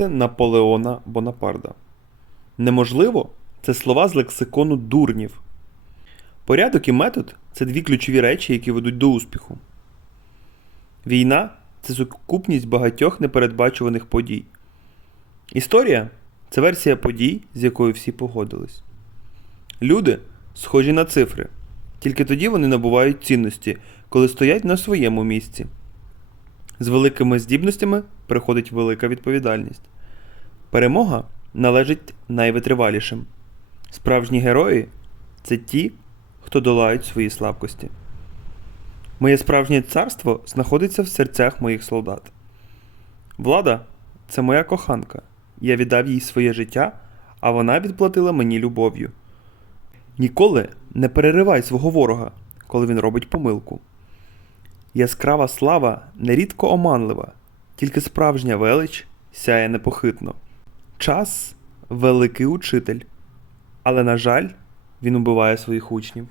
Наполеона Бонапарда. Неможливо це слова з лексикону дурнів. Порядок і метод це дві ключові речі, які ведуть до успіху. Війна це сукупність багатьох непередбачуваних подій. Історія це версія подій, з якою всі погодились. Люди схожі на цифри, тільки тоді вони набувають цінності, коли стоять на своєму місці. З великими здібностями приходить велика відповідальність. Перемога належить найвитривалішим. Справжні герої це ті, хто долають свої слабкості. Моє справжнє царство знаходиться в серцях моїх солдат. Влада це моя коханка. Я віддав їй своє життя, а вона відплатила мені любов'ю. Ніколи не переривай свого ворога, коли він робить помилку. Яскрава слава нерідко оманлива, тільки справжня велич сяє непохитно. Час великий учитель, але, на жаль, він убиває своїх учнів.